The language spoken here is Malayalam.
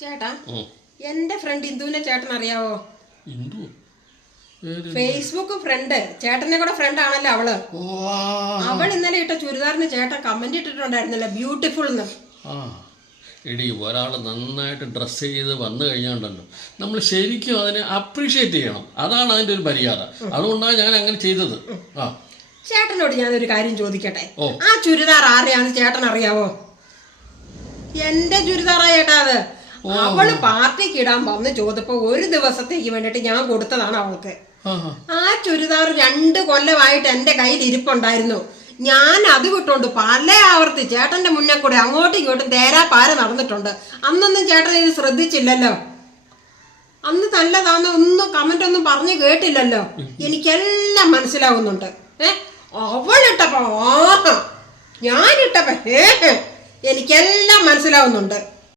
ചേട്ടാ, എന്റെ ഫ്രണ്ട് ഇന്ദുവിനെ ചേട്ടൻ അറിയാവോ? ഫേസ്ബുക്ക് ഫ്രണ്ട്, ചേട്ടനെ കൂടെ ഫ്രണ്ട് ആണല്ലോ അവള്. അവൾ ഇന്നലെ ഇട്ട ചുരിദാറിന് ചേട്ടൻ കമന്റ് ഇട്ടിട്ടുണ്ടായിരുന്നല്ലോ, ബ്യൂട്ടിഫുൾ എന്ന്. എടി, ഒരാൾ നന്നായിട്ട് ഡ്രസ്സ് ചെയ്ത് വന്നു കഴിഞ്ഞാണ്ടല്ലോ നമ്മൾ ശരിക്കും അതിനെ അപ്രീഷിയേറ്റ് ചെയ്യണം. അതാണ് അതിൻ്റെ ഒരു മര്യാദ. അതുകൊണ്ടാണ് ഞാൻ അങ്ങനെ ചെയ്തത്. ചേട്ടനോട് ഞാനൊരു കാര്യം ചോദിക്കട്ടെ, ആ ചുരിദാർ ആരെയാണെന്ന് ചേട്ടൻ അറിയാവോ? എന്റെ ചുരിദാറാ ചേട്ടാ അത്. അവള് പാർട്ടിക്ക് ഇടാൻ വന്ന് ചോദിച്ചപ്പോ ഒരു ദിവസത്തേക്ക് വേണ്ടിട്ട് ഞാൻ കൊടുത്തതാണ് അവൾക്ക്. ആ ചുരിദാർ 2 കൊല്ലമായിട്ട് എന്റെ കയ്യിൽ ഇരിപ്പുണ്ടായിരുന്നു. ഞാൻ അത് വിട്ടോണ്ട് പല ആവർത്തി ചേട്ടന്റെ മുന്നേ കൂടെ അങ്ങോട്ടും ഇങ്ങോട്ടും തേരാപ്പാര നടന്നിട്ടുണ്ട്. അന്നൊന്നും ചേട്ടൻ ഇത് ശ്രദ്ധിച്ചില്ലല്ലോ. അന്ന് നല്ലതാന്ന് ഒന്നും കമന്റ് ഒന്നും പറഞ്ഞു കേട്ടില്ലല്ലോ. എനിക്കെല്ലാം മനസ്സിലാവുന്നുണ്ട്. അവളിട്ടപ്പോ ഞാനിട്ടപ്പോ എനിക്കെല്ലാം മനസ്സിലാവുന്നുണ്ട്.